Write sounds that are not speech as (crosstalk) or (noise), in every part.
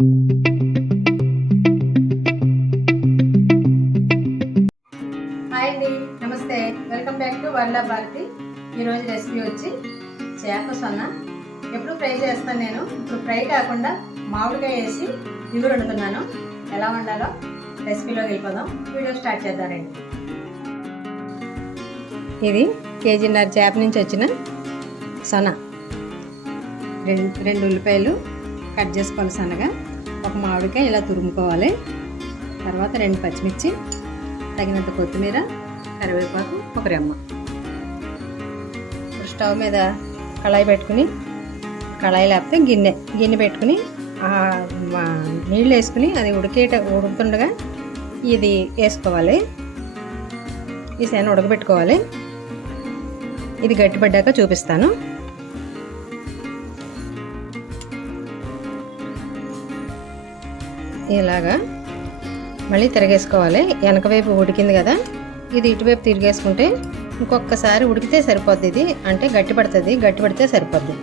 Hi అండి. నమస్తే. Welcome back to world Bharathi. ఈరోజు రెసిపీ వచ్చి చేప సొన్న. ఎప్పుడు ఫ్రై చేస్తాను నేను. ఇప్పుడు ఫ్రై కాకుండా మామిడికాయ వేసి ఇగురు వండుతున్నాను. ఎలా వండాలో రెసిపీలోకి వెళ్ళిపోదాం. వీడియో స్టార్ట్ చేద్దారండి ఇది కేజీన్నర చేప నుంచి వచ్చిన సొన రెండు రెండు ఉల్లిపాయలు కట్ చేసుకోవాలి సన్నగా. ఒక మామిడికాయ ఇలా తురుముకోవాలి. తర్వాత రెండు పచ్చిమిర్చి తగినంత కొత్తిమీర కరివేపాకు ఒక రెమ్మ. స్టవ్ మీద కళాయి పెట్టుకుని కళాయి లేకపోతే గిన్నె గిన్నె పెట్టుకుని నీళ్ళు వేసుకుని అది ఉడికేట ఉడుకుతుండగా ఇది వేసుకోవాలి. ఈ శన ఉడకబెట్టుకోవాలి. ఇది గట్టిపడ్డాక చూపిస్తాను. ఇలాగా మళ్ళీ తిరగేసుకోవాలి. వెనక వైపు ఉడికింది కదా. ఇది ఇటువైపు తిరిగేసుకుంటే ఇంకొకసారి ఉడికితే సరిపోద్ది ఇది. అంటే గట్టి పడుతుంది. గట్టి పడితే సరిపోద్ది.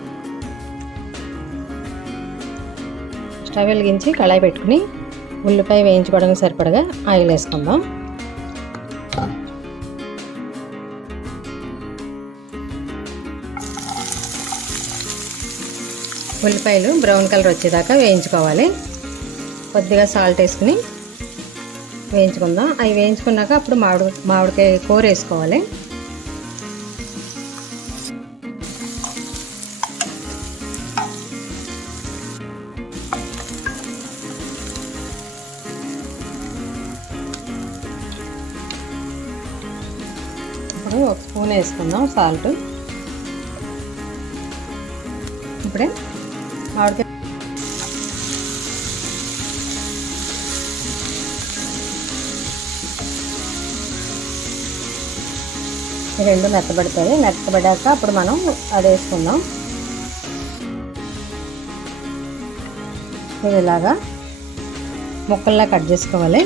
స్టవ్ వెలిగించి కళాయి పెట్టుకుని ఉల్లిపాయ వేయించుకోవడానికి సరిపడగా ఆయిల్ వేసుకుందాం. ఉల్లిపాయలు బ్రౌన్ కలర్ వచ్చేదాకా వేయించుకోవాలి. కొద్దిగా సాల్ట్ వేసుకుని వేయించుకుందాం. అవి వేయించుకున్నాక అప్పుడు మామిడి మామిడికాయ కూర వేసుకోవాలి. ఇప్పుడు ఒక స్పూన్ వేసుకుందాం సాల్ట్ ఇప్పుడే మామిడికాయ రెండు మెత్తబడుతుంది మెత్తబడ్డాక అప్పుడు మనం అది వేసుకుందాం. ఇది ఇలాగా ముక్కల్లా కట్ చేసుకోవాలి.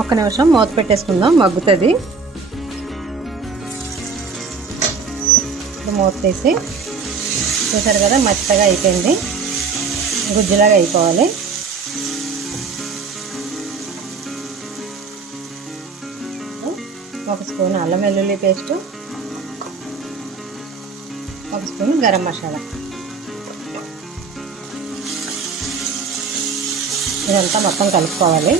ఒక్క నిమిషం మూత పెట్టేసుకుందాం. మగ్గుతుంది. మూత తీసి చూసారు కదా మెత్తగా అయిపోయింది. గుజ్జులాగా అయిపోవాలి. ఒక స్పూన్ అల్లం వెల్లుల్లి పేస్ట్ ఒక స్పూన్ గరం మసాలా. ఇదంతా మొత్తం కలుపుకోవాలి.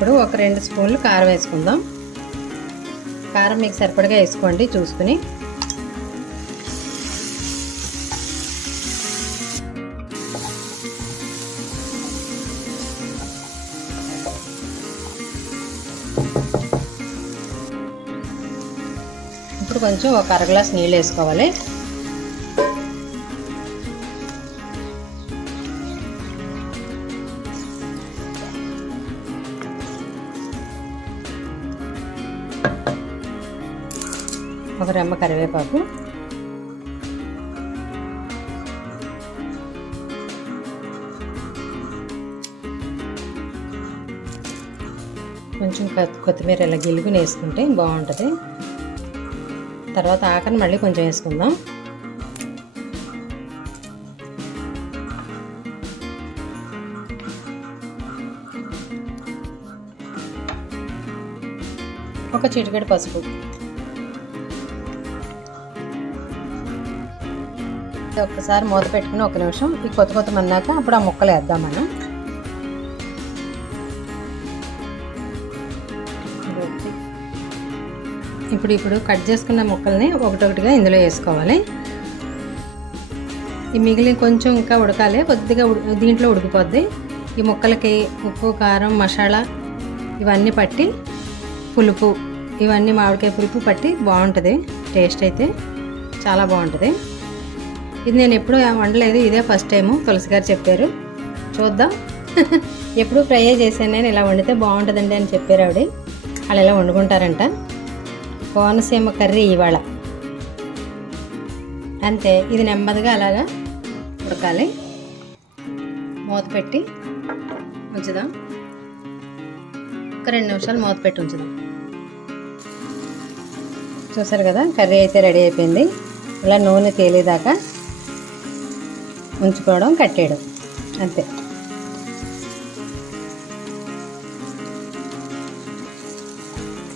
ఇప్పుడు ఒక రెండు స్పూన్లు కారం వేసుకుందాం. కారం మీకు సరిపడగా వేసుకోండి చూసుకుని. ఇప్పుడు కొంచెం ఒక అర గ్లాస్ నీళ్ళు వేసుకోవాలి. ఒక రెమ్మ కరివేపాకు. కొంచెం కొత్తిమీర ఇలా గిలుగుని వేసుకుంటే బాగుంటుంది. తర్వాత ఆకని మళ్ళీ కొంచెం వేసుకుందాం. ఒక చిటికెడు పసుపు. ఒక్కసారి మూత పెట్టుకుని ఒక నిమిషం ఈ కొత్త కొత్త మన్నాక అప్పుడు ఆ ముక్కలు వేద్దాం మనం. ఇప్పుడు ఇప్పుడు కట్ చేసుకున్న ముక్కల్ని ఒకటొకటిగా ఇందులో వేసుకోవాలి. ఈ మిగిలిన కొంచెం ఇంకా ఉడకాలి కొద్దిగా దీంట్లో ఉడికిపోద్ది. ఈ ముక్కలకి ఉప్పు కారం మసాలా ఇవన్నీ పట్టి పులుపు ఇవన్నీ మామిడికాయ పులుపు పట్టి బాగుంటుంది. టేస్ట్ అయితే చాలా బాగుంటుంది. ఇది నేను ఎప్పుడూ వండలేదు ఇదే ఫస్ట్ టైము తులసి గారు చెప్పారు. చూద్దాం. (laughs) ఎప్పుడు ఫ్రై చేశాను నేను ఇలా వండితే బాగుంటుందండి అని చెప్పారు ఆవిడ. వాళ్ళు ఇలా వండుకుంటారంట. కోనసీమ కర్రీ ఇవాళ. అంతే ఇది నెమ్మదిగా అలాగా ఉడకాలి. మూత పెట్టి ఉంచుదాం. ఒక రెండు నిమిషాలు మూత పెట్టి ఉంచుదాం. చూసారు కదా కర్రీ అయితే రెడీ అయిపోయింది. ఇలా నూనె తేలేదాకా ఉంచుకోవడం కట్టేయడం. అంతే.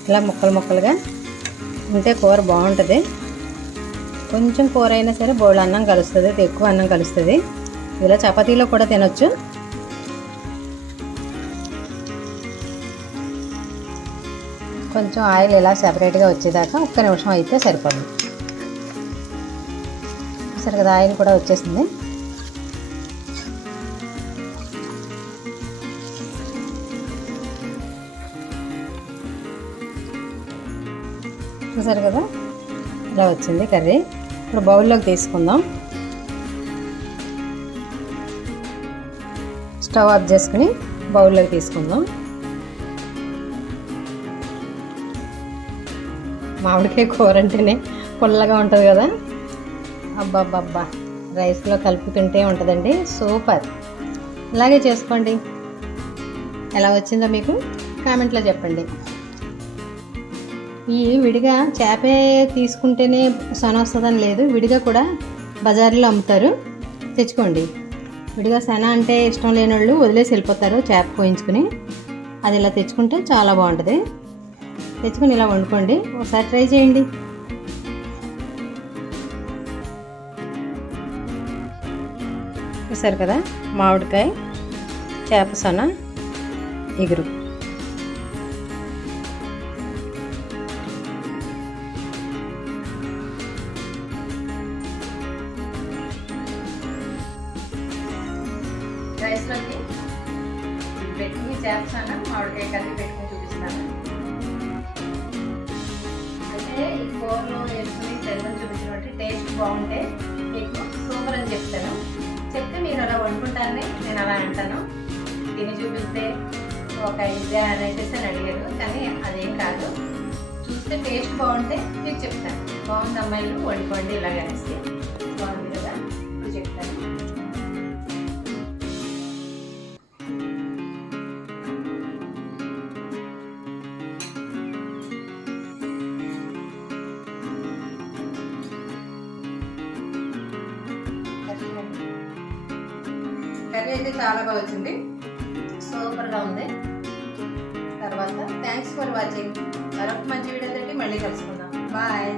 ఇలా ముక్కలు ముక్కలుగా ఉంటే కూర బాగుంటుంది. కొంచెం కూర అయినా సరే బోళ్ళు అన్నం కలుస్తుంది ఎక్కువ అన్నం కలుస్తుంది. ఇలా చపాతీలో కూడా తినొచ్చు. కొంచెం ఆయిల్ ఇలా సెపరేట్గా వచ్చేదాకా ఒక్క నిమిషం అయితే సరిపోతుంది సరే కదా ఆయిల్ కూడా వచ్చేసింది. చూసారు కదా ఇలా వచ్చింది కర్రీ. ఇప్పుడు బౌల్లోకి తీసుకుందాం. స్టవ్ ఆఫ్ చేసుకుని బౌల్లోకి తీసుకుందాం. మామిడికాయ కూర అంటేనే పుల్లగా ఉంటుంది కదా. అబ్బాబ్బాబ్బా. రైస్లో కలుపుకుంటే ఉంటుందండి. సూపర్. ఇలాగే చేసుకోండి. ఎలా వచ్చిందో మీకు కామెంట్లో చెప్పండి. ఈ విడిగా చేపే తీసుకుంటేనే సన వస్తుందని లేదు. విడిగా కూడా బజార్లో అమ్ముతారు. తెచ్చుకోండి. విడిగా సన అంటే ఇష్టం లేని వాళ్ళు వదిలేసి వెళ్ళిపోతారు చేప పోయించుకుని అది ఇలా తెచ్చుకుంటే చాలా బాగుంటుంది. తెచ్చుకొని ఇలా వండుకోండి. ఒకసారి ట్రై చేయండి. చూసారు కదా? మామిడికాయ చేప సొన ఎగురు. రైస్లోకి పెట్టుకుని సొన మామిడికాయ కర్రీ పెట్టుకుని కూరలో వేసుకుని తెల్లని చూపించినట్టు టేస్ట్ బాగుంటే మీకు సూపర్ అని చెప్తాను. చెప్తే మీరు అలా వండుకుంటారని నేను అలా అంటాను. తిని చూపిస్తే ఒక ఇదే అని అయితే అని అడిగారు కానీ అదేం కాదు. చూస్తే టేస్ట్ బాగుంటే మీకు చెప్తాను. బాగుంది అమ్మాయిలు వండుకోండి ఇలాగ కర్రీ అయితే చాలా బాగా వచ్చింది. సూపర్గా ఉంది. తర్వాత థ్యాంక్స్ ఫర్ వాచింగ్ మరొక మంచి వీడియో తోటి మళ్ళీ కలుసుకుందాం. బాయ్